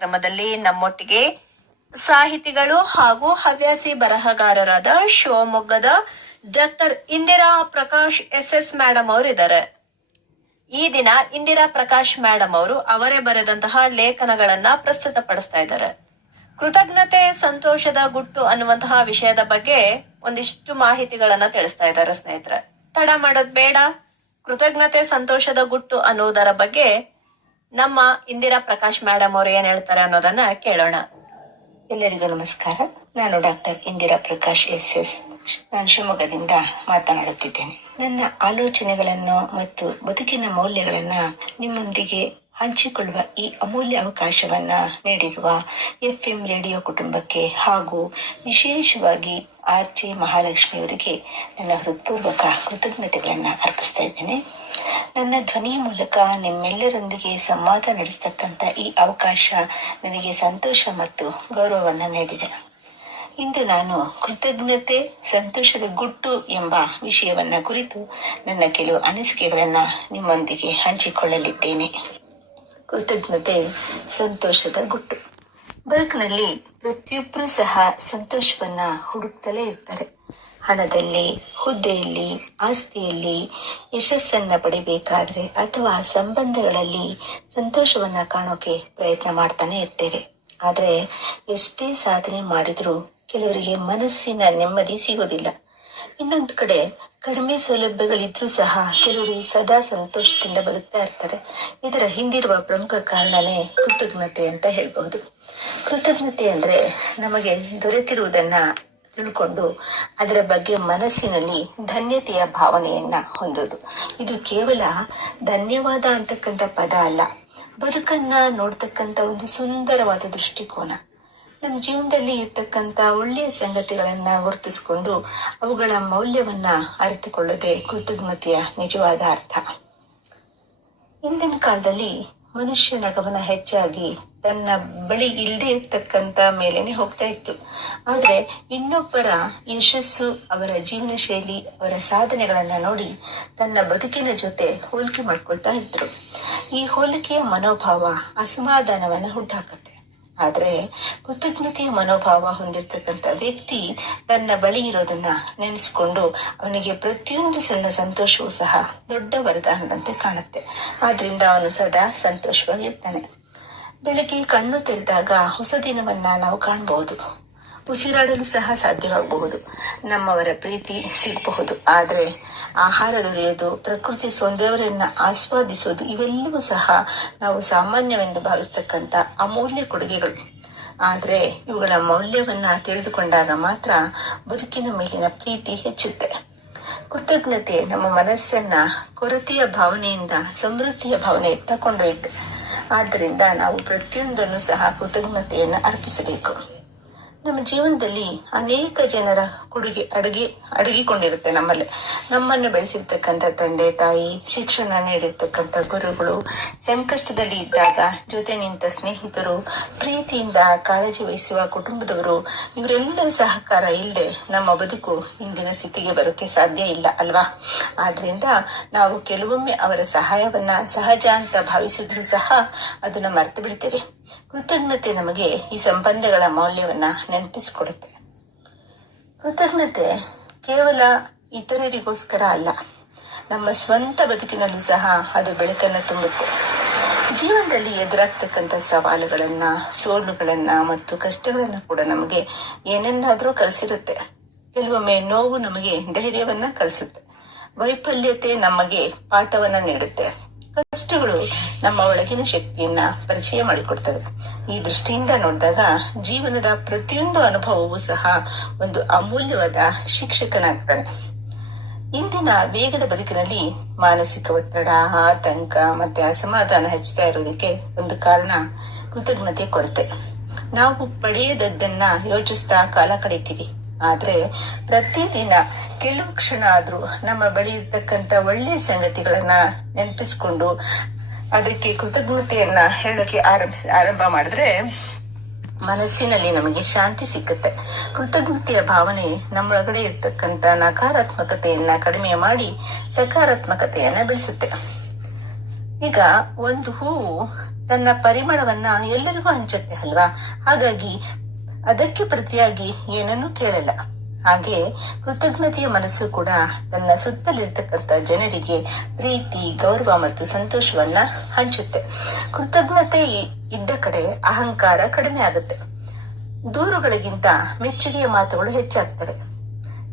ಕಾರ್ಯಕ್ರಮದಲ್ಲಿ ನಮ್ಮೊಟ್ಟಿಗೆ ಸಾಹಿತಿಗಳು ಹಾಗೂ ಹವ್ಯಾಸಿ ಬರಹಗಾರರಾದ ಶಿವಮೊಗ್ಗದ doctor Indira Prakash yes madam ಅವರಿದ್ದಾರೆ. ಈ ದಿನ ಇಂದಿರಾ ಪ್ರಕಾಶ್ ಮೇಡಮ್ ಅವರು ಅವರೇ ಬರೆದಂತಹ ಲೇಖನಗಳನ್ನ ಪ್ರಸ್ತುತಪಡಿಸ್ತಾ ಇದ್ದಾರೆ. ಕೃತಜ್ಞತೆ ಸಂತೋಷದ ಗುಟ್ಟು ಅನ್ನುವಂತಹ ವಿಷಯದ ಬಗ್ಗೆ ಒಂದಿಷ್ಟು ಮಾಹಿತಿಗಳನ್ನ ತಿಳಿಸ್ತಾ ಇದ್ದಾರೆ ಸ್ನೇಹಿತರೆ. ತಡ ಮಾಡೋದ್ ಬೇಡ, ಕೃತಜ್ಞತೆ ಸಂತೋಷದ ಗುಟ್ಟು ಅನ್ನುವುದರ ಬಗ್ಗೆ ನಮ್ಮ ಇಂದಿರಾ ಪ್ರಕಾಶ್ ಮೇಡಮ್ ಅವರು ಏನ್ ಹೇಳ್ತಾರೆ ಅನ್ನೋದನ್ನ ಕೇಳೋಣ. ಎಲ್ಲರಿಗೂ ನಮಸ್ಕಾರ. ನಾನು ಡಾಕ್ಟರ್ ಇಂದಿರಾ ಪ್ರಕಾಶ್ ಎಸ್. ನಾನು ಶಿವಮೊಗ್ಗದಿಂದ ಮಾತನಾಡುತ್ತಿದ್ದೇನೆ. ನನ್ನ ಆಲೋಚನೆಗಳನ್ನು ಮತ್ತು ಬದುಕಿನ ಮೌಲ್ಯಗಳನ್ನ ನಿಮ್ಮೊಂದಿಗೆ ಹಂಚಿಕೊಳ್ಳುವ ಈ ಅಮೂಲ್ಯ ಅವಕಾಶವನ್ನ ನೀಡಿರುವ FM ರೇಡಿಯೋ ಕುಟುಂಬಕ್ಕೆ ಹಾಗೂ ವಿಶೇಷವಾಗಿ RJ ಮಹಾಲಕ್ಷ್ಮಿ ಅವರಿಗೆ ನನ್ನ ಹೃತ್ಪೂರ್ವಕ ಕೃತಜ್ಞತೆಗಳನ್ನ ಅರ್ಪಿಸ್ತಾ ಇದ್ದೇನೆ. ನನ್ನ ಧ್ವನಿಯ ಮೂಲಕ ನಿಮ್ಮೆಲ್ಲರೊಂದಿಗೆ ಸಂವಾದ ನಡೆಸತಕ್ಕಂಥ ಈ ಅವಕಾಶ ನನಗೆ ಸಂತೋಷ ಮತ್ತು ಗೌರವವನ್ನು ನೀಡಿದೆ. ಇಂದು ನಾನು ಕೃತಜ್ಞತೆ ಸಂತೋಷದ ಗುಟ್ಟು ಎಂಬ ವಿಷಯವನ್ನ ಕುರಿತು ನನ್ನ ಕೆಲವು ಅನಿಸಿಕೆಗಳನ್ನ ನಿಮ್ಮೊಂದಿಗೆ ಹಂಚಿಕೊಳ್ಳಲಿದ್ದೇನೆ. ಕೃತಜ್ಞತೆ ಸಂತೋಷದ ಗುಟ್ಟು. ಬದುಕಿನಲ್ಲಿ ಪ್ರತಿಯೊಬ್ಬರೂ ಸಹ ಸಂತೋಷವನ್ನ ಹುಡುಕ್ತಲೇ ಇರ್ತಾರೆ. ಹಣದಲ್ಲಿ, ಹುದ್ದೆಯಲ್ಲಿ, ಆಸ್ತಿಯಲ್ಲಿ ಯಶಸ್ಸನ್ನ ಪಡಿಬೇಕಾದ್ರೆ ಅಥವಾ ಸಂಬಂಧಗಳಲ್ಲಿ ಸಂತೋಷವನ್ನ ಕಾಣೋಕೆ ಪ್ರಯತ್ನ ಮಾಡ್ತಾನೆ ಇರ್ತೇವೆ. ಆದ್ರೆ ಎಷ್ಟೇ ಸಾಧನೆ ಮಾಡಿದ್ರೂ ಕೆಲವರಿಗೆ ಮನಸ್ಸಿನ ನೆಮ್ಮದಿ ಸಿಗೋದಿಲ್ಲ. ಇನ್ನೊಂದು ಕಡೆ ಕಡಿಮೆ ಸೌಲಭ್ಯಗಳಿದ್ರೂ ಸಹ ಕೆಲವರು ಸದಾ ಸಂತೋಷದಿಂದ ಬದುಕ್ತಾ ಇರ್ತಾರೆ. ಇದರ ಹಿಂದಿರುವ ಪ್ರಮುಖ ಕಾರಣನೇ ಕೃತಜ್ಞತೆ ಅಂತ ಹೇಳ್ಬಹುದು. ಕೃತಜ್ಞತೆ ಅಂದ್ರೆ ನಮಗೆ ದೊರೆತಿರುವುದನ್ನ ತಿಳ್ಕೊಂಡು ಅದರ ಬಗ್ಗೆ ಮನಸ್ಸಿನಲ್ಲಿ ಧನ್ಯತೆಯ ಭಾವನೆಯನ್ನ ಹೊಂದೋದು. ಇದು ಕೇವಲ ಧನ್ಯವಾದ ಅಂತಕ್ಕಂಥ ಪದ ಅಲ್ಲ, ಬದುಕನ್ನ ನೋಡ್ತಕ್ಕಂಥ ಒಂದು ಸುಂದರವಾದ ದೃಷ್ಟಿಕೋನ. ನಮ್ಮ ಜೀವನದಲ್ಲಿ ಇರ್ತಕ್ಕಂಥ ಒಳ್ಳೆಯ ಸಂಗತಿಗಳನ್ನ ಗುರುತಿಸಿಕೊಂಡು ಅವುಗಳ ಮೌಲ್ಯವನ್ನ ಅರಿತುಕೊಳ್ಳೋದೇ ಕೃತಜ್ಞತೆಯ ನಿಜವಾದ ಅರ್ಥ. ಹಿಂದಿನ ಕಾಲದಲ್ಲಿ ಮನುಷ್ಯನ ಗಮನ ಹೆಚ್ಚಾಗಿ ತನ್ನ ಬಳಿ ಇಲ್ಲದೆ ಇರ್ತಕ್ಕಂಥ ಮೇಲೇನೆ ಹೋಗ್ತಾ ಇತ್ತು. ಆದ್ರೆ ಇನ್ನೊಬ್ಬರ ಯಶಸ್ಸು, ಅವರ ಜೀವನ ಶೈಲಿ, ಅವರ ಸಾಧನೆಗಳನ್ನ ನೋಡಿ ತನ್ನ ಬದುಕಿನ ಜೊತೆ ಹೋಲಿಕೆ ಮಾಡ್ಕೊಳ್ತಾ ಇದ್ರು. ಈ ಹೋಲಿಕೆಯ ಮನೋಭಾವ ಅಸಮಾಧಾನವನ್ನ ಹುಟ್ಟಾಕತ್ತೆ. ಆದ್ರೆ ಕೃತಜ್ಞತೆಯ ಮನೋಭಾವ ಹೊಂದಿರತಕ್ಕಂಥ ವ್ಯಕ್ತಿ ತನ್ನ ಬಳಿ ಇರೋದನ್ನ ನೆನೆಸ್ಕೊಂಡು ಅವನಿಗೆ ಪ್ರತಿಯೊಂದು ಸಣ್ಣ ಸಂತೋಷವೂ ಸಹ ದೊಡ್ಡ ವರದಾನದಂತೆ ಕಾಣುತ್ತೆ. ಆದ್ರಿಂದ ಅವನು ಸದಾ ಸಂತೋಷವಾಗಿರ್ತಾನೆ. ಬೆಳಗ್ಗೆ ಕಣ್ಣು ತೆರೆದಾಗ ಹೊಸ ದಿನವನ್ನ ನಾವು ಕಾಣಬಹುದು. ಉಸಿರಾಡಲು ಸಹ ಸಾಧ್ಯವಾಗಬಹುದು. ನಮ್ಮವರ ಪ್ರೀತಿ ಸಿಗಬಹುದು. ಆದ್ರೆ ಆಹಾರ ದೊರೆಯೋದು, ಪ್ರಕೃತಿ ಸೌಂದರ್ಯವನ್ನ ಆಸ್ವಾದಿಸೋದು ಇವೆಲ್ಲವೂ ಸಹ ನಾವು ಸಾಮಾನ್ಯವೆಂದು ಭಾವಿಸ್ತಕ್ಕಂಥ ಅಮೂಲ್ಯ ಕೊಡುಗೆಗಳು. ಆದ್ರೆ ಇವುಗಳ ಮೌಲ್ಯವನ್ನ ತಿಳಿದುಕೊಂಡಾಗ ಮಾತ್ರ ಬದುಕಿನ ಮೇಲಿನ ಪ್ರೀತಿ ಹೆಚ್ಚುತ್ತೆ. ಕೃತಜ್ಞತೆ ನಮ್ಮ ಮನಸ್ಸನ್ನ ಕೊರತೆಯ ಭಾವನೆಯಿಂದ ಸಮೃದ್ಧಿಯ ಭಾವನೆಯತ್ತ ಕೊಂಡೊಯ್ಯುತ್ತೆ. ಆದ್ದರಿಂದ ನಾವು ಪ್ರತಿಯೊಂದನ್ನು ಸಹ ಕೃತಜ್ಞತೆಯನ್ನ ಅರ್ಪಿಸಬೇಕು. ನಮ್ಮ ಜೀವನದಲ್ಲಿ ಅನೇಕ ಜನರ ಕೊಡುಗೆ ಅಡಗಿಕೊಂಡಿರುತ್ತೆ. ನಮ್ಮನ್ನು ಬೆಳೆಸಿರ್ತಕ್ಕಂಥ ತಂದೆ ತಾಯಿ, ಶಿಕ್ಷಣ ನೀಡಿರ್ತಕ್ಕಂಥ ಗುರುಗಳು, ಸಂಕಷ್ಟದಲ್ಲಿ ಇದ್ದಾಗ ಜೊತೆ ನಿಂತ ಸ್ನೇಹಿತರು, ಪ್ರೀತಿಯಿಂದ ಕಾಳಜಿ ವಹಿಸುವ ಕುಟುಂಬದವರು, ಇವರೆಲ್ಲರ ಸಹಕಾರ ಇಲ್ಲದೆ ನಮ್ಮ ಬದುಕು ಇಂದಿನ ಸ್ಥಿತಿಗೆ ಬರೋಕೆ ಸಾಧ್ಯ ಇಲ್ಲ ಅಲ್ವಾ? ಆದ್ರಿಂದ ನಾವು ಕೆಲವೊಮ್ಮೆ ಅವರ ಸಹಾಯವನ್ನ ಸಹಜ ಅಂತ ಭಾವಿಸಿದ್ರು ಸಹ ಅದನ್ನ ಮರೆತು ಬಿಡ್ತೇವೆ. ಕೃತಜ್ಞತೆ ನಮಗೆ ಈ ಸಂಬಂಧಗಳ ಮೌಲ್ಯವನ್ನ ನೆನಪಿಸಿಕೊಡುತ್ತೆ. ಕೃತಜ್ಞತೆ ಕೇವಲ ಇತರರಿಗೋಸ್ಕರ ಅಲ್ಲ, ನಮ್ಮ ಸ್ವಂತ ಬದುಕಿನಲ್ಲೂ ಸಹ ಅದು ಬೆಳಕನ್ನು ತುಂಬುತ್ತೆ. ಜೀವನದಲ್ಲಿ ಎದುರಾಗ್ತಕ್ಕಂಥ ಸವಾಲುಗಳನ್ನ, ಸೋಲುಗಳನ್ನ ಮತ್ತು ಕಷ್ಟಗಳನ್ನ ಕೂಡ ನಮಗೆ ಏನನ್ನಾದ್ರೂ ಕಲಿಸಿರುತ್ತೆ. ಕೆಲವೊಮ್ಮೆ ನೋವು ನಮಗೆ ಧೈರ್ಯವನ್ನ ಕಲಿಸುತ್ತೆ. ವೈಫಲ್ಯತೆ ನಮಗೆ ಪಾಠವನ್ನ ನೀಡುತ್ತೆ. ಕಷ್ಟಗಳು ನಮ್ಮ ಒಳಗಿನ ಶಕ್ತಿಯನ್ನ ಪರಿಚಯ ಮಾಡಿಕೊಡ್ತವೆ. ಈ ದೃಷ್ಟಿಯಿಂದ ನೋಡಿದಾಗ ಜೀವನದ ಪ್ರತಿಯೊಂದು ಅನುಭವವೂ ಸಹ ಒಂದು ಅಮೂಲ್ಯವಾದ ಶಿಕ್ಷಕನಾಗ್ತಾನೆ. ಇಂದಿನ ವೇಗದ ಬದುಕಿನಲ್ಲಿ ಮಾನಸಿಕ ಒತ್ತಡ, ಆತಂಕ ಮತ್ತೆ ಅಸಮಾಧಾನ ಹೆಚ್ಚುತ್ತಾ ಇರೋದಕ್ಕೆ ಒಂದು ಕಾರಣ ಕೃತಜ್ಞತೆ ಕೊರತೆ. ನಾವು ಪಡೆಯದದ್ದನ್ನ ಯೋಚಿಸ್ತಾ ಕಾಲ ಕಳೀತೀವಿ. ಆದ್ರೆ ಪ್ರತಿದಿನ ಕೆಲವು ಕ್ಷಣ ಆದ್ರೂ ನಮ್ಮ ಬಳಿ ಇರ್ತಕ್ಕಂಥ ಒಳ್ಳೆಯ ಸಂಗತಿಗಳನ್ನ ನೆನಪಿಸ್ಕೊಂಡು ಅದಕ್ಕೆ ಕೃತಜ್ಞತೆಯನ್ನ ಹೇಳಕ್ಕೆ ಆರಂಭ ಮಾಡಿದ್ರೆ ಮನಸ್ಸಿನಲ್ಲಿ ನಮಗೆ ಶಾಂತಿ ಸಿಕ್ಕುತ್ತೆ. ಕೃತಜ್ಞತೆಯ ಭಾವನೆ ನಮ್ಮೊಳಗಡೆ ಇರ್ತಕ್ಕಂಥ ನಕಾರಾತ್ಮಕತೆಯನ್ನ ಕಡಿಮೆ ಮಾಡಿ ಸಕಾರಾತ್ಮಕತೆಯನ್ನ ಬೆಳೆಸುತ್ತೆ. ಈಗ ಒಂದು ಹೂವು ತನ್ನ ಪರಿಮಳವನ್ನ ಎಲ್ಲರಿಗೂ ಹಂಚುತ್ತೆ ಅಲ್ವಾ. ಹಾಗಾಗಿ ಅದಕ್ಕೆ ಪ್ರತಿಯಾಗಿ ಏನನ್ನೂ ಕೇಳಲ್ಲ. ಹಾಗೆ ಕೃತಜ್ಞತೆಯ ಮನಸ್ಸು ಕೂಡ ತನ್ನ ಸುತ್ತಲಿರ್ತಕ್ಕಂಥ ಜನರಿಗೆ ಪ್ರೀತಿ, ಗೌರವ ಮತ್ತು ಸಂತೋಷವನ್ನ ಹಂಚುತ್ತೆ. ಕೃತಜ್ಞತೆ ಇದ್ದ ಕಡೆ ಅಹಂಕಾರ ಕಡಿಮೆ ಆಗುತ್ತೆ. ದೂರುಗಳಿಗಿಂತ ಮೆಚ್ಚುಗೆಯ ಮಾತುಗಳು ಹೆಚ್ಚಾಗ್ತವೆ.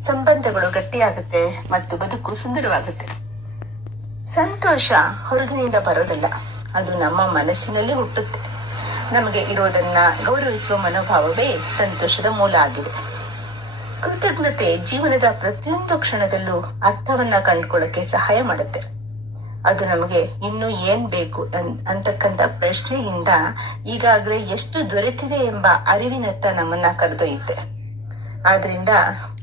ಸಂಬಂಧಗಳು ಗಟ್ಟಿಯಾಗುತ್ತೆ ಮತ್ತು ಬದುಕು ಸುಂದರವಾಗುತ್ತೆ. ಸಂತೋಷ ಹೊರಗಿನಿಂದ ಬರೋದಲ್ಲ, ಅದು ನಮ್ಮ ಮನಸ್ಸಿನಲ್ಲಿ ಹುಟ್ಟುತ್ತೆ. ನಮಗೆ ಇರೋದನ್ನ ಗೌರವಿಸುವ ಮನೋಭಾವವೇ ಸಂತೋಷದ ಮೂಲ ಆಗಿದೆ. ಕೃತಜ್ಞತೆ ಜೀವನದ ಪ್ರತಿಯೊಂದು ಕ್ಷಣದಲ್ಲೂ ಅರ್ಥವನ್ನ ಕಂಡುಕೊಳ್ಳಕ್ಕೆ ಸಹಾಯ ಮಾಡುತ್ತೆ. ಅದು ನಮಗೆ ಇನ್ನು ಏನ್ ಬೇಕು ಅಂತಕ್ಕಂಥ ಪ್ರಶ್ನೆಯಿಂದ ಈಗಾಗಲೇ ಎಷ್ಟು ದೊರೆತಿದೆ ಎಂಬ ಅರಿವಿನತ್ತ ನಮ್ಮನ್ನ ಕರೆದೊಯ್ಯುತ್ತೆ. ಆದ್ರಿಂದ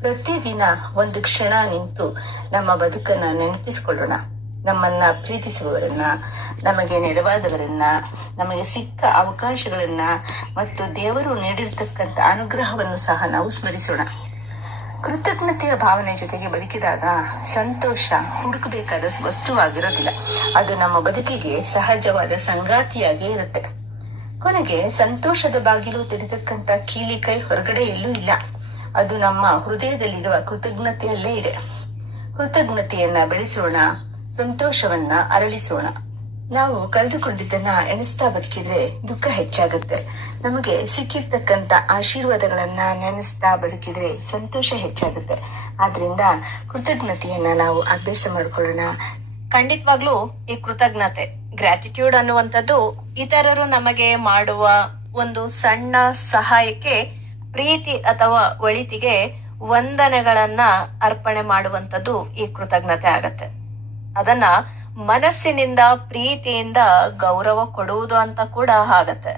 ಪ್ರತಿದಿನ ಒಂದು ಕ್ಷಣ ನಿಂತು ನಮ್ಮ ಬದುಕನ್ನ ನೆನಪಿಸಿಕೊಳ್ಳೋಣ. ನಮ್ಮನ್ನ ಪ್ರೀತಿಸುವವರನ್ನ, ನಮಗೆ ನೆರವಾದವರನ್ನ, ನಮಗೆ ಸಿಕ್ಕ ಅವಕಾಶಗಳನ್ನ ಮತ್ತು ದೇವರು ನೀಡಿರ್ತಕ್ಕಂಥ ಅನುಗ್ರಹವನ್ನು ಸಹ ನಾವು ಸ್ಮರಿಸೋಣ. ಕೃತಜ್ಞತೆಯ ಭಾವನೆ ಜೊತೆಗೆ ಬದುಕಿದಾಗ ಸಂತೋಷ ಹುಡುಕಬೇಕಾದ ವಸ್ತುವಾಗಿರೋದಿಲ್ಲ, ಅದು ನಮ್ಮ ಬದುಕಿಗೆ ಸಹಜವಾದ ಸಂಗಾತಿಯಾಗೇ ಇರುತ್ತೆ. ಕೊನೆಗೆ ಸಂತೋಷದ ಬಾಗಿಲು ತೆರೆತಕ್ಕಂಥ ಕೀಲಿಕೈ ಹೊರಗಡೆ ಎಲ್ಲೂ ಇಲ್ಲ, ಅದು ನಮ್ಮ ಹೃದಯದಲ್ಲಿರುವ ಕೃತಜ್ಞತೆಯಲ್ಲೇ ಇದೆ. ಕೃತಜ್ಞತೆಯನ್ನ ಬೆಳೆಸೋಣ, ಸಂತೋಷವನ್ನ ಅರಳಿಸೋಣ. ನಾವು ಕಳೆದುಕೊಂಡಿದ್ದನ್ನ ಎಣಿಸ್ತಾ ಬದುಕಿದ್ರೆ ದುಃಖ ಹೆಚ್ಚಾಗುತ್ತೆ. ನಮಗೆ ಸಿಕ್ಕಿರ್ತಕ್ಕಂಥ ಆಶೀರ್ವಾದಗಳನ್ನ ನೆನೆಸ್ತಾ ಬದುಕಿದ್ರೆ ಸಂತೋಷ ಹೆಚ್ಚಾಗುತ್ತೆ. ಆದ್ರಿಂದ ಕೃತಜ್ಞತೆಯನ್ನ ನಾವು ಅಭ್ಯಾಸ ಮಾಡ್ಕೊಳ್ಳೋಣ. ಖಂಡಿತವಾಗ್ಲೂ ಈ ಕೃತಜ್ಞತೆ, ಗ್ರಾಟಿಟ್ಯೂಡ್ ಅನ್ನುವಂಥದ್ದು ಇತರರು ನಮಗೆ ಮಾಡುವ ಒಂದು ಸಣ್ಣ ಸಹಾಯಕ್ಕೆ, ಪ್ರೀತಿ ಅಥವಾ ಒಳಿತಿಗೆ ವಂದನೆಗಳನ್ನ ಅರ್ಪಣೆ ಮಾಡುವಂಥದ್ದು ಈ ಕೃತಜ್ಞತೆ ಆಗತ್ತೆ. ಅದನ್ನ ಮನಸ್ಸಿನಿಂದ ಪ್ರೀತಿಯಿಂದ ಗೌರವ ಕೊಡುವುದು ಅಂತ ಕೂಡ ಆಗತ್ತೆ.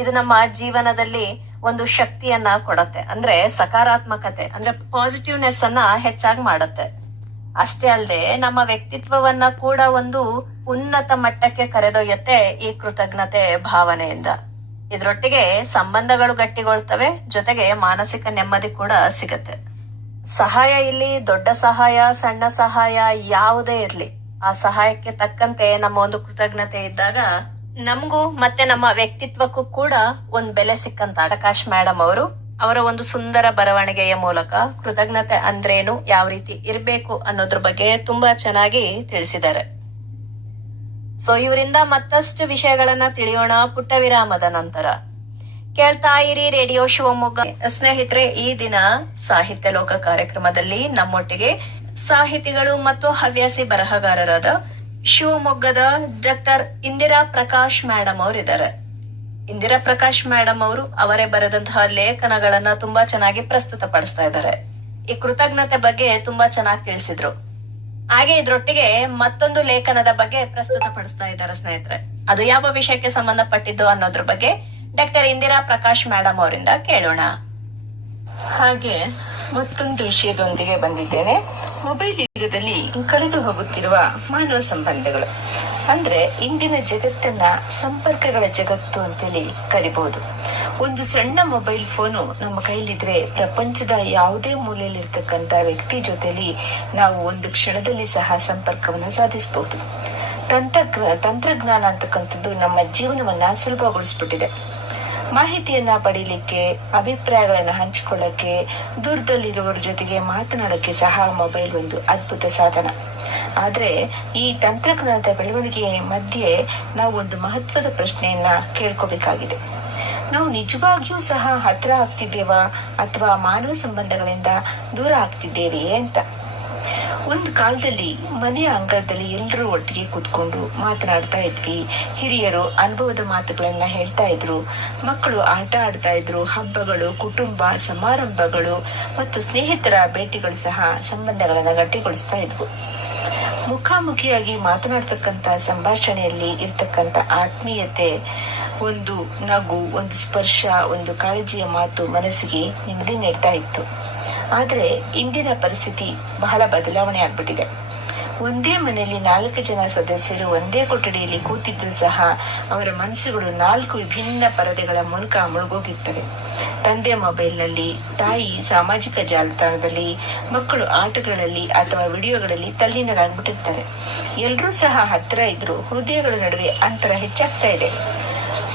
ಇದು ನಮ್ಮ ಜೀವನದಲ್ಲಿ ಒಂದು ಶಕ್ತಿಯನ್ನ ಕೊಡತ್ತೆ, ಅಂದ್ರೆ ಸಕಾರಾತ್ಮಕತೆ, ಅಂದ್ರೆ ಪಾಸಿಟಿವ್ನೆಸ್ ಅನ್ನ ಹೆಚ್ಚಾಗಿ ಮಾಡತ್ತೆ. ಅಷ್ಟೇ ಅಲ್ಲದೆ ನಮ್ಮ ವ್ಯಕ್ತಿತ್ವವನ್ನ ಕೂಡ ಒಂದು ಉನ್ನತ ಮಟ್ಟಕ್ಕೆ ಕರೆದೊಯ್ಯತ್ತೆ ಈ ಕೃತಜ್ಞತೆ ಭಾವನೆಯಿಂದ. ಇದ್ರೊಟ್ಟಿಗೆ ಸಂಬಂಧಗಳು ಗಟ್ಟಿಗೊಳ್ತವೆ, ಜೊತೆಗೆ ಮಾನಸಿಕ ನೆಮ್ಮದಿ ಕೂಡ ಸಿಗತ್ತೆ. ಸಹಾಯ ಇಲ್ಲಿ ದೊಡ್ಡ ಸಹಾಯ, ಸಣ್ಣ ಸಹಾಯ ಯಾವುದೇ ಇರ್ಲಿ, ಆ ಸಹಾಯಕ್ಕೆ ತಕ್ಕಂತೆ ನಮ್ಮ ಒಂದು ಕೃತಜ್ಞತೆ ಇದ್ದಾಗ ನಮಗೂ ಮತ್ತೆ ನಮ್ಮ ವ್ಯಕ್ತಿತ್ವಕ್ಕೂ ಕೂಡ ಒಂದ್ ಬೆಲೆ ಸಿಕ್ಕಂತ. ಪ್ರಕಾಶ್ ಮೇಡಮ್ ಅವರು ಅವರ ಒಂದು ಸುಂದರ ಬರವಣಿಗೆಯ ಮೂಲಕ ಕೃತಜ್ಞತೆ ಅಂದ್ರೇನು, ಯಾವ ರೀತಿ ಇರ್ಬೇಕು ಅನ್ನೋದ್ರ ಬಗ್ಗೆ ತುಂಬಾ ಚೆನ್ನಾಗಿ ತಿಳಿಸಿದ್ದಾರೆ. ಸೊ ಇವರಿಂದ ಮತ್ತಷ್ಟು ವಿಷಯಗಳನ್ನ ತಿಳಿಯೋಣ ಪುಟ್ಟ ವಿರಾಮದ ನಂತರ. ಕೇಳ್ತಾ ಇರಿ ರೇಡಿಯೋ ಶಿವಮೊಗ್ಗ. ಸ್ನೇಹಿತರೆ, ಈ ದಿನ ಸಾಹಿತ್ಯ ಲೋಕ ಕಾರ್ಯಕ್ರಮದಲ್ಲಿ ನಮ್ಮೊಟ್ಟಿಗೆ ಸಾಹಿತಿಗಳು ಮತ್ತು ಹವ್ಯಾಸಿ ಬರಹಗಾರರಾದ ಶಿವಮೊಗ್ಗದ ಡಾಕ್ಟರ್ ಇಂದಿರಾ ಪ್ರಕಾಶ್ ಮೇಡಮ್ ಅವರಿದ್ದಾರೆ. ಇಂದಿರಾ ಪ್ರಕಾಶ್ ಮೇಡಮ್ ಅವರು ಅವರೇ ಬರೆದಂತಹ ಲೇಖನಗಳನ್ನ ತುಂಬಾ ಚೆನ್ನಾಗಿ ಪ್ರಸ್ತುತಪಡಿಸ್ತಾ ಇದ್ದಾರೆ. ಈ ಕೃತಜ್ಞತೆ ಬಗ್ಗೆ ತುಂಬಾ ಚೆನ್ನಾಗಿ ತಿಳಿಸಿದ್ರು. ಹಾಗೆ ಇದ್ರೊಟ್ಟಿಗೆ ಮತ್ತೊಂದು ಲೇಖನದ ಬಗ್ಗೆ ಪ್ರಸ್ತುತಪಡಿಸ್ತಾ ಇದ್ದಾರೆ ಸ್ನೇಹಿತರೆ. ಅದು ಯಾವ ವಿಷಯಕ್ಕೆ ಸಂಬಂಧಪಟ್ಟಿದ್ದು ಅನ್ನೋದ್ರ ಬಗ್ಗೆ ಡಾಕ್ಟರ್ ಇಂದಿರಾ ಪ್ರಕಾಶ್ ಮೇಡಮ್ ಅವರಿಂದ ಕೇಳೋಣ. ಹಾಗೆ ಮತ್ತೊಂದು ವಿಷಯದೊಂದಿಗೆ ಬಂದಿದ್ದೇನೆ. ಮೊಬೈಲ್ ಯುಗದಲ್ಲಿ ಕಳೆದು ಹೋಗುತ್ತಿರುವ ಮಾನವ ಸಂಬಂಧಗಳು, ಅಂದ್ರೆ ಇಂದಿನ ಜಗತ್ತನ್ನ ಸಂಪರ್ಕಗಳ ಜಗತ್ತು ಅಂತೇಳಿ ಕರಿಬಹುದು. ಒಂದು ಸಣ್ಣ ಮೊಬೈಲ್ ಫೋನು ನಮ್ಮ ಕೈಲಿದ್ರೆ ಪ್ರಪಂಚದ ಯಾವುದೇ ಮೂಲೆಯಲ್ಲಿರ್ತಕ್ಕಂಥ ವ್ಯಕ್ತಿ ಜೊತೆಲಿ ನಾವು ಒಂದು ಕ್ಷಣದಲ್ಲಿ ಸಹ ಸಂಪರ್ಕವನ್ನ ಸಾಧಿಸಬಹುದು. ತಂತ್ರಜ್ಞಾನ ಅಂತಕ್ಕಂಥದ್ದು ನಮ್ಮ ಜೀವನವನ್ನ ಸುಲಭಗೊಳಿಸ್ಬಿಟ್ಟಿದೆ. ಮಾಹಿತಿಯನ್ನ ಪಡೀಲಿಕ್ಕೆ, ಅಭಿಪ್ರಾಯಗಳನ್ನ ಹಂಚಿಕೊಳ್ಳಕ್ಕೆ, ದೂರದಲ್ಲಿರುವವರ ಜೊತೆಗೆ ಮಾತನಾಡಕ್ಕೆ ಸಹ ಮೊಬೈಲ್ ಒಂದು ಅದ್ಭುತ ಸಾಧನ. ಆದ್ರೆ ಈ ತಂತ್ರಜ್ಞಾನದ ಬೆಳವಣಿಗೆಯ ಮಧ್ಯೆ ನಾವು ಒಂದು ಮಹತ್ವದ ಪ್ರಶ್ನೆಯನ್ನ ಕೇಳ್ಕೋಬೇಕಾಗಿದೆ. ನಾವು ನಿಜವಾಗಿಯೂ ಸಹ ಹತ್ರ ಆಗ್ತಿದ್ದೇವಾ ಅಥವಾ ಮಾನವ ಸಂಬಂಧಗಳಿಂದ ದೂರ ಆಗ್ತಿದ್ದೇವೆಯೇ ಅಂತ. ಒಂದು ಕಾಲದಲ್ಲಿ ಮನೆಯ ಅಂಗಳದಲ್ಲಿ ಎಲ್ಲರೂ ಒಟ್ಟಿಗೆ ಕೂತ್ಕೊಂಡು ಮಾತನಾಡ್ತಾ ಇದ್ವಿ. ಹಿರಿಯರು ಅನುಭವದ ಮಾತುಗಳನ್ನ ಹೇಳ್ತಾ ಇದ್ರು, ಮಕ್ಕಳು ಆಟ ಆಡ್ತಾ ಇದ್ರು. ಹಬ್ಬಗಳು, ಕುಟುಂಬ ಸಮಾರಂಭಗಳು ಮತ್ತು ಸ್ನೇಹಿತರ ಭೇಟಿಗಳು ಸಹ ಸಂಬಂಧಗಳನ್ನ ಗಟ್ಟಿಗೊಳಿಸ್ತಾ ಇದ್ವು. ಮುಖಾಮುಖಿಯಾಗಿ ಮಾತನಾಡ್ತಕ್ಕಂಥ ಸಂಭಾಷಣೆಯಲ್ಲಿ ಇರ್ತಕ್ಕಂಥ ಆತ್ಮೀಯತೆ, ಒಂದು ನಗು, ಒಂದು ಸ್ಪರ್ಶ, ಒಂದು ಕಾಳಜಿಯ ಮಾತು ಮನಸ್ಸಿಗೆ ನೆಮ್ಮದಿ ನೀಡ್ತಾ ಇತ್ತು. ಆದ್ರೆ ಇಂದಿನ ಪರಿಸ್ಥಿತಿ ಬಹಳ ಬದಲಾವಣೆ ಆಗ್ಬಿಟ್ಟಿದೆ. ಒಂದೇ ಮನೆಯಲ್ಲಿ 4 ಜನ ಸದಸ್ಯರು ಒಂದೇ ಕೊಠಡಿಯಲ್ಲಿ ಕೂತಿದ್ರು ಸಹ ಅವರ ಮನಸ್ಸುಗಳು 4 ವಿಭಿನ್ನ ಪರದೆಗಳ ಮೂಲಕ ಮುಳುಗೋಗಿರ್ತವೆ. ತಂದೆ ಮೊಬೈಲ್ನಲ್ಲಿ, ತಾಯಿ ಸಾಮಾಜಿಕ ಜಾಲತಾಣದಲ್ಲಿ, ಮಕ್ಕಳು ಆಟಗಳಲ್ಲಿ ಅಥವಾ ವಿಡಿಯೋಗಳಲ್ಲಿ ತಲ್ಲೀನರಾಗ್ಬಿಟ್ಟಿರ್ತಾರೆ. ಎಲ್ಲರೂ ಸಹ ಹತ್ತಿರ ಇದ್ರು ಹೃದಯಗಳ ನಡುವೆ ಅಂತರ ಹೆಚ್ಚಾಗ್ತಾ ಇದೆ.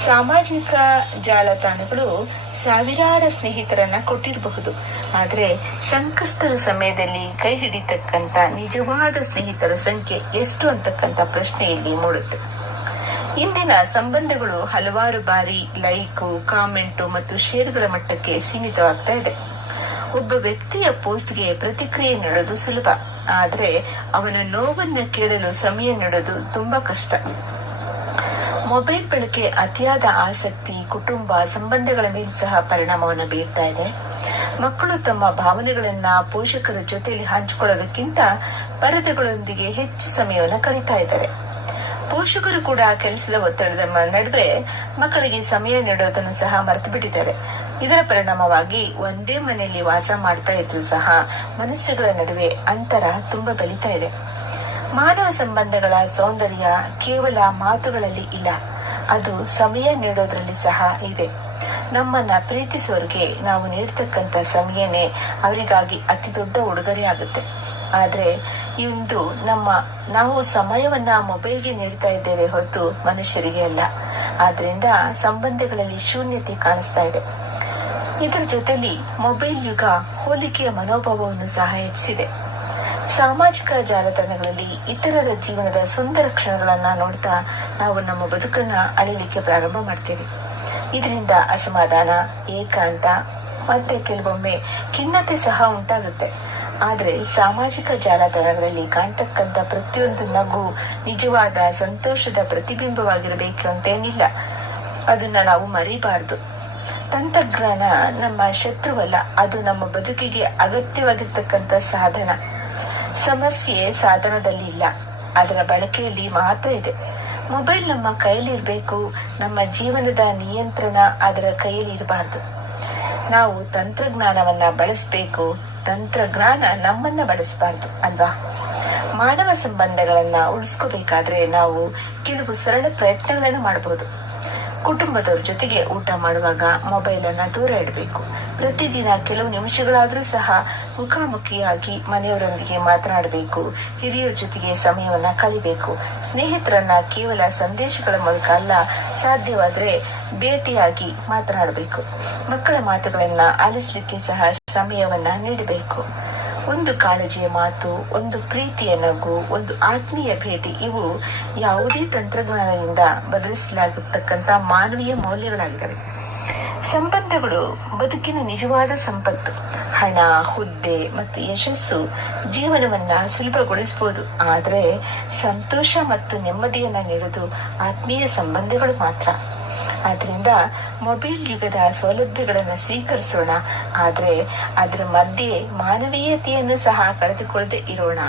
ಸಾಮಾಜಿಕ ಜಾಲತಾಣಗಳು ಸಾವಿರಾರು ಸ್ನೇಹಿತರನ್ನ ಕೊಟ್ಟಿರಬಹುದು, ಆದ್ರೆ ಸಂಕಷ್ಟದ ಸಮಯದಲ್ಲಿ ಕೈ ಹಿಡಿತಕ್ಕಂತ ನಿಜವಾದ ಸ್ನೇಹಿತರ ಸಂಖ್ಯೆ ಎಷ್ಟು ಅಂತಕ್ಕಂತ ಪ್ರಶ್ನೆ ಇಲ್ಲಿ ಮೂಡುತ್ತೆ. ಇಂದಿನ ಸಂಬಂಧಗಳು ಹಲವಾರು ಬಾರಿ ಲೈಕು, ಕಾಮೆಂಟು ಮತ್ತು ಶೇರ್ಗಳ ಮಟ್ಟಕ್ಕೆ ಸೀಮಿತವಾಗ್ತಾ ಇದೆ. ಒಬ್ಬ ವ್ಯಕ್ತಿಯ ಪೋಸ್ಟ್ಗೆ ಪ್ರತಿಕ್ರಿಯೆ ನೀಡೋದು ಸುಲಭ, ಆದ್ರೆ ಅವನ ನೋವನ್ನ ಕೇಳಲು ಸಮಯ ನೀಡೋದು ತುಂಬಾ ಕಷ್ಟ. ಮೊಬೈಲ್ ಬಳಕೆ ಅತಿಯಾದ ಆಸಕ್ತಿ ಕುಟುಂಬ ಸಂಬಂಧಗಳ ಮೇಲೂ ಸಹ ಪರಿಣಾಮವನ್ನು ಬೀರ್ತಾ ಇದೆ. ಮಕ್ಕಳು ತಮ್ಮ ಭಾವನೆಗಳನ್ನ ಪೋಷಕರ ಜೊತೆಯಲ್ಲಿ ಹಂಚಿಕೊಳ್ಳೋದಕ್ಕಿಂತ ಪರದೆಗಳೊಂದಿಗೆ ಹೆಚ್ಚು ಸಮಯವನ್ನು ಕಳೀತಾ ಇದ್ದಾರೆ. ಪೋಷಕರು ಕೂಡ ಕೆಲಸದ ಒತ್ತಡದ ನಡುವೆ ಮಕ್ಕಳಿಗೆ ಸಮಯ ನೀಡೋದನ್ನು ಸಹ ಮರೆತು ಬಿಟ್ಟಿದ್ದಾರೆ. ಇದರ ಪರಿಣಾಮವಾಗಿ ಒಂದೇ ಮನೆಯಲ್ಲಿ ವಾಸ ಮಾಡ್ತಾ ಇದ್ರು ಸಹ ಮನಸ್ಸುಗಳ ನಡುವೆ ಅಂತರ ತುಂಬಾ ಬೆಳೀತಾ ಇದೆ. ಮಾನವ ಸಂಬಂಧಗಳ ಸೌಂದರ್ಯ ಕೇವಲ ಮಾತುಗಳಲ್ಲಿ ಇಲ್ಲ, ಅದು ಸಮಯ ನೀಡೋದ್ರಲ್ಲಿ ಸಹ ಇದೆ. ನಮ್ಮನ್ನ ಪ್ರೀತಿಸೋರ್ಗೆ ನಾವು ನೀಡ್ತಕ್ಕಂತ ಸಮಯನೇ ಅವರಿಗಾಗಿ ಅತಿ ದೊಡ್ಡ ಉಡುಗೊರೆ ಆಗುತ್ತೆ. ಆದ್ರೆ ಇಂದು ನಾವು ಸಮಯವನ್ನ ಮೊಬೈಲ್ಗೆ ನೀಡ್ತಾ ಇದ್ದೇವೆ ಹೊರತು ಮನುಷ್ಯರಿಗೆ ಅಲ್ಲ. ಆದ್ರಿಂದ ಸಂಬಂಧಗಳಲ್ಲಿ ಶೂನ್ಯತೆ ಕಾಣಿಸ್ತಾ ಇದೆ. ಇದರ ಜೊತೆಲಿ ಮೊಬೈಲ್ ಯುಗ ಹೋಲಿಕೆಯ ಮನೋಭಾವವನ್ನು ಸಹ ಹೆಚ್ಚಿಸಿದೆ. ಸಾಮಾಜಿಕ ಜಾಲತಾಣಗಳಲ್ಲಿ ಇತರರ ಜೀವನದ ಸುಂದರ ಕ್ಷಣಗಳನ್ನ ನೋಡ್ತಾ ನಾವು ನಮ್ಮ ಬದುಕನ್ನ ಅಳಿಲಿಕ್ಕೆ ಪ್ರಾರಂಭ ಮಾಡ್ತೇವೆ. ಇದರಿಂದ ಅಸಮಾಧಾನ, ಏಕಾಂತ ಮತ್ತೆ ಕೆಲವೊಮ್ಮೆ ಖಿನ್ನತೆ ಸಹ ಉಂಟಾಗುತ್ತೆ. ಆದ್ರೆ ಸಾಮಾಜಿಕ ಜಾಲತಾಣಗಳಲ್ಲಿ ಕಾಣ್ತಕ್ಕಂತ ಪ್ರತಿಯೊಂದು ನಗು ನಿಜವಾದ ಸಂತೋಷದ ಪ್ರತಿಬಿಂಬವಾಗಿರಬೇಕು ಅಂತೇನಿಲ್ಲ. ಅದನ್ನ ನಾವು ಮರಿಬಾರ್ದು. ತಂತ್ರಜ್ಞಾನ ನಮ್ಮ ಶತ್ರುವಲ್ಲ, ಅದು ನಮ್ಮ ಬದುಕಿಗೆ ಅಗತ್ಯವಾಗಿರ್ತಕ್ಕಂಥ ಸಾಧನ. ಸಮಸ್ಯೆ ಸಾಧನದಲ್ಲಿ ಇಲ್ಲ, ಅದರ ಬಳಕೆಯಲ್ಲಿ ಮಾತ್ರ ಇದೆ. ಮೊಬೈಲ್ ನಮ್ಮ ಕೈಯಲ್ಲಿ ಇರಬೇಕು, ನಮ್ಮ ಜೀವನದ ನಿಯಂತ್ರಣ ಅದರ ಕೈಯಲ್ಲಿ ಇರಬಾರ್ದು. ನಾವು ತಂತ್ರಜ್ಞಾನವನ್ನ ಬಳಸಬೇಕು, ತಂತ್ರಜ್ಞಾನ ನಮ್ಮನ್ನ ಬಳಸಬಾರ್ದು ಅಲ್ವಾ? ಮಾನವ ಸಂಬಂಧಗಳನ್ನ ಉಳಿಸ್ಕೋಬೇಕಾದ್ರೆ ನಾವು ಕೆಲವು ಸರಳ ಪ್ರಯತ್ನಗಳನ್ನು ಮಾಡಬಹುದು. ಕುಟುಂಬದವ್ರ ಜೊತೆಗೆ ಊಟ ಮಾಡುವಾಗ ಮೊಬೈಲ್ ಅನ್ನ ದೂರ ಇಡಬೇಕು. ಪ್ರತಿದಿನ ಕೆಲವು ನಿಮಿಷಗಳಾದ್ರೂ ಸಹ ಮುಖಾಮುಖಿಯಾಗಿ ಮನೆಯವರೊಂದಿಗೆ ಮಾತನಾಡಬೇಕು. ಹಿರಿಯರ ಜೊತೆಗೆ ಸಮಯವನ್ನ ಕಳಿಬೇಕು. ಸ್ನೇಹಿತರನ್ನ ಕೇವಲ ಸಂದೇಶಗಳ ಮೂಲಕ ಅಲ್ಲ, ಸಾಧ್ಯವಾದ್ರೆ ಭೇಟಿಯಾಗಿ ಮಾತನಾಡಬೇಕು. ಮಕ್ಕಳ ಮಾತುಗಳನ್ನ ಆಲಿಸ್ಲಿಕ್ಕೆ ಸಹ ಸಮಯವನ್ನ ನೀಡಬೇಕು. ಒಂದು ಕಾಳಜಿಯ ಮಾತು, ಒಂದು ಪ್ರೀತಿಯ ನಗು, ಒಂದು ಆತ್ಮೀಯ ಭೇಟಿ, ಇವು ಯಾವುದೇ ತಂತ್ರಜ್ಞಾನದಿಂದ ಬದಲಿಸಲಾಗತಕ್ಕಂತ ಮಾನವೀಯ ಮೌಲ್ಯಗಳಾಗಿವೆ. ಸಂಬಂಧಗಳು ಬದುಕಿನ ನಿಜವಾದ ಸಂಪತ್ತು. ಹಣ, ಹುದ್ದೆ ಮತ್ತು ಯಶಸ್ಸು ಜೀವನವನ್ನ ಸುಲಭಗೊಳಿಸಬಹುದು, ಆದ್ರೆ ಸಂತೋಷ ಮತ್ತು ನೆಮ್ಮದಿಯನ್ನ ನೀಡೋದು ಆತ್ಮೀಯ ಸಂಬಂಧಗಳು ಮಾತ್ರ. ಆದ್ರಿಂದ ಮೊಬೈಲ್ ಯುಗದ ಸೌಲಭ್ಯಗಳನ್ನ ಸ್ವೀಕರಿಸೋಣ, ಆದ್ರೆ ಅದರ ಮಧ್ಯೆ ಮಾನವೀಯತೆಯನ್ನು ಸಹ ಕಳೆದುಕೊಳ್ಳದೆ ಇರೋಣ.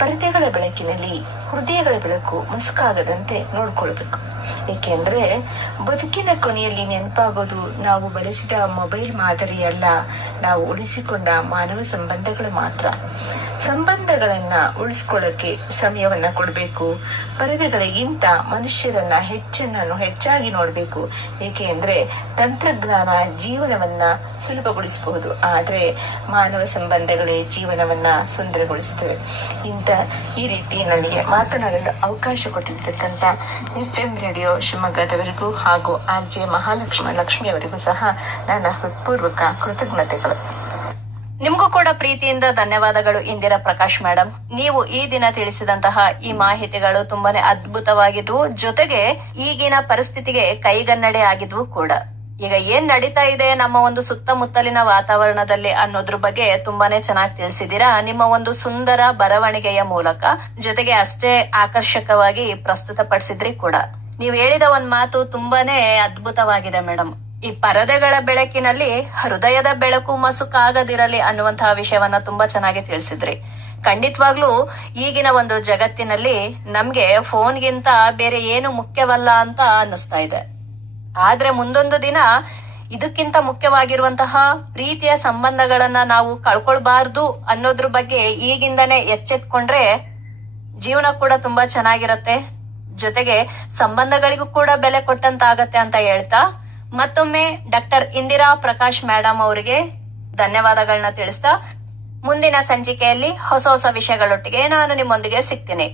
ಪರದೆಗಳ ಬೆಳಕಿನಲ್ಲಿ ಹೃದಯಗಳ ಬೆಳಕು ಮಸುಕಾಗದಂತೆ ನೋಡ್ಕೊಳ್ಬೇಕು. ಏಕೆಂದ್ರೆ ಬದುಕಿನ ಕೊನೆಯಲ್ಲಿ ನೆನಪಾಗೋದು ನಾವು ಬಳಸಿದ ಮೊಬೈಲ್ ಮಾದರಿಯಲ್ಲ, ನಾವು ಉಳಿಸಿಕೊಂಡ ಮಾನವ ಸಂಬಂಧಗಳು ಮಾತ್ರ. ಸಂಬಂಧಗಳನ್ನ ಉಳಿಸ್ಕೊಳ್ಳೋಕೆ ಸಮಯವನ್ನ ಕೊಡಬೇಕು. ಪರದೆಗಳಿಗಿಂತ ಮನುಷ್ಯರನ್ನ ಹೆಚ್ಚಾಗಿ ನೋಡ್ಬೇಕು. ಏಕೆಂದ್ರೆ ತಂತ್ರಜ್ಞಾನ ಜೀವನವನ್ನ ಸುಲಭಗೊಳಿಸಬಹುದು, ಆದ್ರೆ ಮಾನವ ಸಂಬಂಧಗಳೇ ಜೀವನವನ್ನ ಸುಂದರಗೊಳಿಸ್ತವೆ. ಈ ರೀತಿ ನನಗೆ ಮಾತನಾಡಲು ಅವಕಾಶ ಕೊಟ್ಟಿರ್ತಕ್ಕಂಥ FM ರೇಡಿಯೋ ಶಿವಮೊಗ್ಗದವರಿಗೂ ಹಾಗೂ RJ ಲಕ್ಷ್ಮಿ ಅವರಿಗೂ ಸಹ ನನ್ನ ಹೃತ್ಪೂರ್ವಕ ಕೃತಜ್ಞತೆಗಳು. ನಿಮಗೂ ಕೂಡ ಪ್ರೀತಿಯಿಂದ ಧನ್ಯವಾದಗಳು ಇಂದಿರಾ ಪ್ರಕಾಶ್ ಮೇಡಮ್. ನೀವು ಈ ದಿನ ತಿಳಿಸಿದಂತಹ ಈ ಮಾಹಿತಿಗಳು ತುಂಬಾನೇ ಅದ್ಭುತವಾಗಿದ್ವು, ಜೊತೆಗೆ ಈಗಿನ ಪರಿಸ್ಥಿತಿಗೆ ಕೈಗನ್ನಡಿ ಆಗಿದ್ವು ಕೂಡ. ಈಗ ಏನ್ ನಡೀತಾ ಇದೆ ನಮ್ಮ ಒಂದು ಸುತ್ತಮುತ್ತಲಿನ ವಾತಾವರಣದಲ್ಲಿ ಅನ್ನೋದ್ರ ಬಗ್ಗೆ ತುಂಬಾನೇ ಚೆನ್ನಾಗಿ ತಿಳಿಸಿದೀರಾ ನಿಮ್ಮ ಒಂದು ಸುಂದರ ಬರವಣಿಗೆಯ ಮೂಲಕ, ಜೊತೆಗೆ ಅಷ್ಟೇ ಆಕರ್ಷಕವಾಗಿ ಪ್ರಸ್ತುತಪಡಿಸಿದ್ರಿ ಕೂಡ. ನೀವು ಹೇಳಿದ ಒಂದ್ ಮಾತು ತುಂಬಾನೇ ಅದ್ಭುತವಾಗಿದೆ ಮೇಡಮ್. ಈ ಪರದೆಗಳ ಬೆಳಕಿನಲ್ಲಿ ಹೃದಯದ ಬೆಳಕು ಮಸುಕಾಗದಿರಲಿ ಅನ್ನುವಂತಹ ವಿಷಯವನ್ನ ತುಂಬಾ ಚೆನ್ನಾಗಿ ತಿಳಿಸಿದ್ರಿ. ಖಂಡಿತವಾಗ್ಲೂ ಈಗಿನ ಒಂದು ಜಗತ್ತಿನಲ್ಲಿ ನಮ್ಗೆ ಫೋನ್ಗಿಂತ ಬೇರೆ ಏನು ಮುಖ್ಯವಲ್ಲ ಅಂತ ಅನ್ನಿಸ್ತಾ ಇದೆ. ಆದ್ರೆ ಮುಂದೊಂದು ದಿನ ಇದಕ್ಕಿಂತ ಮುಖ್ಯವಾಗಿರುವಂತಹ ಪ್ರೀತಿಯ ಸಂಬಂಧಗಳನ್ನ ನಾವು ಕಳ್ಕೊಳ್ಬಾರ್ದು ಅನ್ನೋದ್ರ ಬಗ್ಗೆ ಈಗಿಂದನೇ ಎಚ್ಚೆತ್ಕೊಂಡ್ರೆ ಜೀವನ ಕೂಡ ತುಂಬಾ ಚೆನ್ನಾಗಿರತ್ತೆ, ಜೊತೆಗೆ ಸಂಬಂಧಗಳಿಗೂ ಕೂಡ ಬೆಲೆ ಕೊಟ್ಟಂತಾಗತ್ತೆ ಅಂತ ಹೇಳ್ತಾ ಮತ್ತೊಮ್ಮೆ ಡಾಕ್ಟರ್ ಇಂದಿರಾ ಪ್ರಕಾಶ್ ಮೇಡಮ್ ಅವರಿಗೆ ಧನ್ಯವಾದಗಳನ್ನ ತಿಳಿಸ್ತಾ ಮುಂದಿನ ಸಂಚಿಕೆಯಲ್ಲಿ ಹೊಸ ಹೊಸ ವಿಷಯಗಳೊಟ್ಟಿಗೆ ನಾನು ನಿಮ್ಮೊಂದಿಗೆ ಸಿಗ್ತೀನಿ.